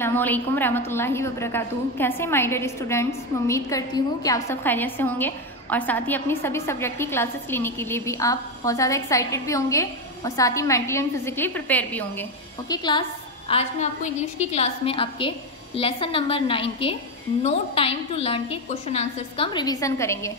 अस्सलामुअलैकुम रहमतुल्लाहि वबरकातुहू। कैसे माय डियर स्टूडेंट्स, मैं उम्मीद करती हूँ कि आप सब खैरियत से होंगे और साथ ही अपनी सभी सब्जेक्ट की क्लासेस लेने के लिए भी आप बहुत ज़्यादा एक्साइटेड भी होंगे और साथ ही मेंटली एंड फिजिकली प्रिपेयर भी होंगे। ओके क्लास, आज मैं आपको इंग्लिश की क्लास में आपके लेसन नंबर 9 के नो टाइम टू लर्न के क्वेश्चन आंसर्स का हम रिविज़न करेंगे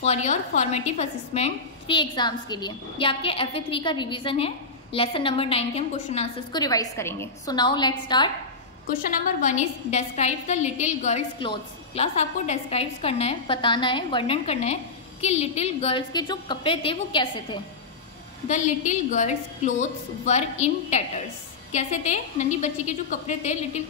for your formative assessment 3 exams के लिए। ये आपके FA3 का रिविज़न है। लेसन नंबर 9 के हम क्वेश्चन आंसर्स को रिवाइज करेंगे। So now let's start. Question number 1 is describe the little girls clothes. Class आपको डिस्क्राइब करना है, बताना है, वर्णन करना है कि लिटिल गर्ल्स के जो कपड़े थे वो कैसे थे। The little girls clothes were in tatters. कैसे थे? नन्ही बच्ची के जो कपड़े थे, little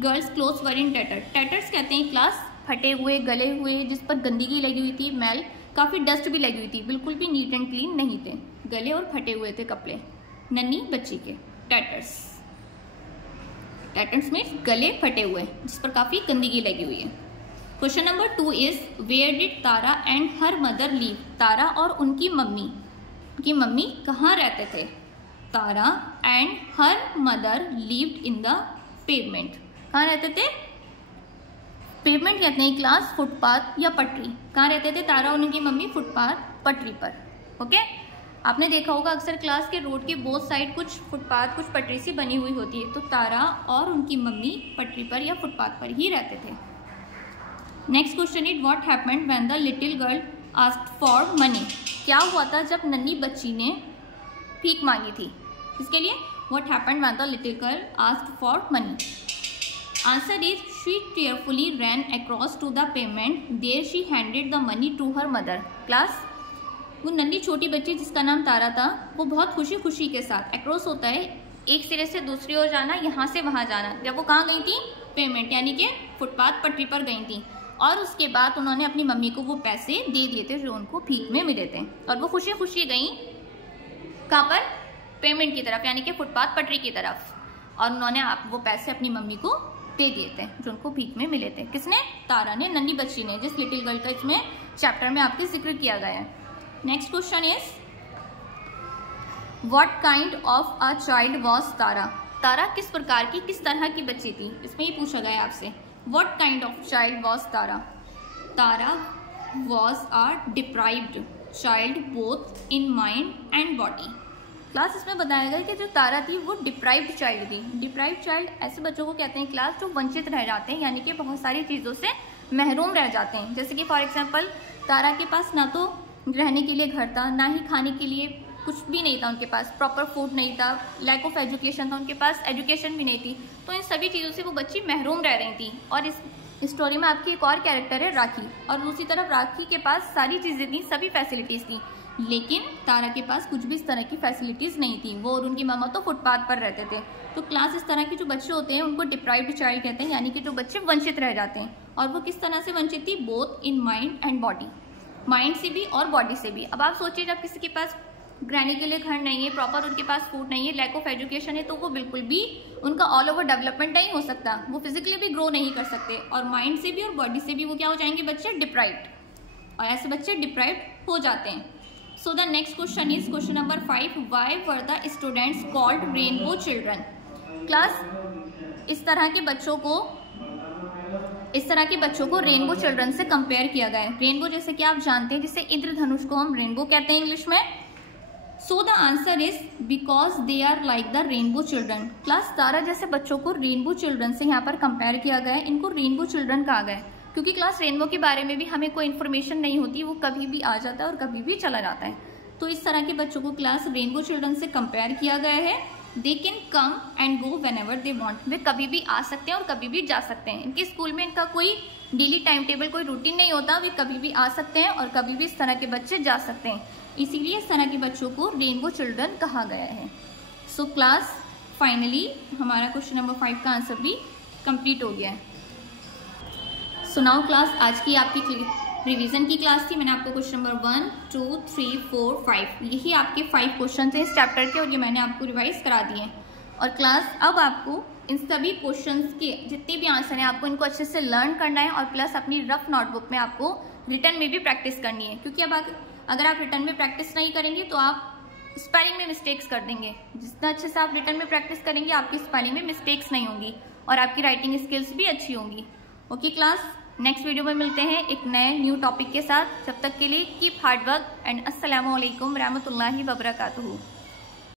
girls clothes were in tatter. Tatters कहते हैं क्लास फटे हुए, गले हुए, जिस पर गंदगी लगी हुई थी, मैल, काफ़ी डस्ट भी लगी हुई थी, बिल्कुल भी नीट एंड क्लीन नहीं थे। गले और फटे हुए थे कपड़े नन्ही बच्ची के, टैटर्स। टैटर्स मीन्स गले फटे हुए जिस पर काफ़ी गंदगी लगी हुई है। Question number 2 is where did Tara and her mother live. Tara और उनकी मम्मी कहाँ रहते थे? Tara and her mother lived in the pavement. कहाँ रहते थे? पेवमेंट कहते हैं क्लास फुटपाथ या पटरी। कहाँ रहते थे तारा और उनकी मम्मी? फुटपाथ, पटरी पर। ओके, आपने देखा होगा अक्सर क्लास के रोड के बोथ साइड कुछ फुटपाथ, कुछ पटरी सी बनी हुई होती है, तो तारा और उनकी मम्मी पटरी पर या फुटपाथ पर ही रहते थे। Next question is what happened when the little girl asked for money. क्या हुआ था जब नन्ही बच्ची ने भीख मांगी थी? किसके लिए? What happened when the little girl asked for money. Answer is she carefully ran across to the payment, there she handed the money to her mother. Class वो नन्ही छोटी बच्ची जिसका नाम तारा था, वो बहुत खुशी खुशी के साथ, अक्रॉस होता है एक सिरे से दूसरी ओर जाना, यहाँ से वहाँ जाना। जब वो कहाँ गई थी? पेमेंट, यानी कि फुटपाथ, पटरी पर गई थी। और उसके बाद उन्होंने अपनी मम्मी को वो पैसे दे दिए थे जो उनको भीख में मिले थे, और वो खुशी खुशी गई कहाँ पर? पेमेंट की तरफ, यानी कि फुटपाथ, पटरी की तरफ। और उन्होंने वो पैसे अपनी मम्मी को दे दिए थे जो उनको भीख में मिले थे। किसने? तारा ने, नन्ही बच्ची ने, जिस लिटिल गर्ल का इसमें चैप्टर में आपके जिक्र किया गया है। Next question is what kind of a child was Tara. Tara किस प्रकार की, किस तरह की बच्ची थी, इसमें ही पूछा गया है आपसे। What kind of child was Tara. Tara was a deprived child both in mind and body. Class इसमें बताया गया कि जो तारा थी वो डिप्राइव्ड चाइल्ड थी। डिप्राइव्ड चाइल्ड ऐसे बच्चों को कहते हैं क्लास जो वंचित रह जाते हैं, यानी कि बहुत सारी चीज़ों से महरूम रह जाते हैं। जैसे कि फॉर एग्जाम्पल तारा के पास ना तो रहने के लिए घर था, ना ही खाने के लिए कुछ भी नहीं था उनके पास, प्रॉपर फूड नहीं था, लैक ऑफ एजुकेशन था, उनके पास एजुकेशन भी नहीं थी। तो इन सभी चीज़ों से वो बच्ची महरूम रह रही थी। और इस स्टोरी में आपकी एक और कैरेक्टर है राखी, और दूसरी तरफ राखी के पास सारी चीज़ें थी, सभी फैसिलिटीज़ थी, लेकिन तारा के पास कुछ भी इस तरह की फैसिलिटीज़ नहीं थी। वो और उनकी मामा तो फुटपाथ पर रहते थे। तो क्लास इस तरह के जो बच्चे होते हैं उनको डिप्राइव्ड चाइल्ड कहते हैं, यानी कि जो बच्चे वंचित रह जाते हैं। और वो किस तरह से वंचित थी? Both in mind and body, mind से भी और बॉडी से भी। अब आप सोचिए जब किसी के पास रहने के लिए घर नहीं है, प्रॉपर उनके पास फूड नहीं है, लैक ऑफ एजुकेशन है, तो वो बिल्कुल भी उनका ऑल ओवर डेवलपमेंट नहीं हो सकता, वो फिजिकली भी ग्रो नहीं कर सकते, और माइंड से भी और बॉडी से भी वो क्या हो जाएंगे? बच्चे डिप्राइव्ड। और ऐसे बच्चे डिप्राइव्ड हो जाते हैं। So the next question is question number 5 why were the students called rainbow children. Class इस तरह के बच्चों को रेनबो चिल्ड्रन से कंपेयर किया गया है। रेनबो जैसे कि आप जानते हैं, जिसे इंद्रधनुष को हम रेनबो कहते हैं इंग्लिश में। So the answer is because they are like the rainbow children. Class Tara जैसे बच्चों को रेनबो चिल्ड्रन से यहाँ पर कंपेयर किया गया है, इनको रेनबो चिल्ड्रन कहा गया है क्योंकि क्लास रेनबो के बारे में भी हमें कोई इन्फॉर्मेशन नहीं होती, वो कभी भी आ जाता है और कभी भी चला जाता है। तो इस तरह के बच्चों को क्लास रेनबो चिल्ड्रन से कंपेयर किया गया है। They can come and go whenever they want. वे कभी भी आ सकते हैं और कभी भी जा सकते हैं। इनके स्कूल में इनका कोई डेली टाइम टेबल, कोई रूटीन नहीं होता, वे कभी भी आ सकते हैं और कभी भी इस तरह के बच्चे जा सकते हैं। इसीलिए इस तरह के बच्चों को रेनबो चिल्ड्रन कहा गया है। सो क्लास फाइनली हमारा क्वेश्चन नंबर 5 का आंसर भी कंप्लीट हो गया है। सो नाउ क्लास आज की आपकी रिवीजन की क्लास थी। मैंने आपको क्वेश्चन नंबर 1, 2, 3, 4, 5 यही आपके 5 क्वेश्चन थे इस चैप्टर के, और ये मैंने आपको रिवाइज करा दिए हैं। और क्लास अब आपको इन सभी क्वेश्चंस के जितने भी आंसर हैं आपको इनको अच्छे से लर्न करना है, और प्लस अपनी रफ नोटबुक में आपको रिटर्न में भी प्रैक्टिस करनी है। क्योंकि अब अगर आप रिटर्न में प्रैक्टिस नहीं करेंगे तो आप स्पेलिंग में मिस्टेक्स कर देंगे। जितना अच्छे से आप रिटर्न में प्रैक्टिस करेंगे आपकी स्पेलिंग में मिस्टेक्स नहीं होंगी। और आपकी राइटिंग स्किल्स भी अच्छी होंगी। ओके क्लास, नेक्स्ट वीडियो में मिलते हैं एक नए न्यू टॉपिक के साथ। जब तक के लिए कीप हार्ड वर्क एंड अस्सलामु अलैकुम रहमतुल्लाहि व बरकातुहू।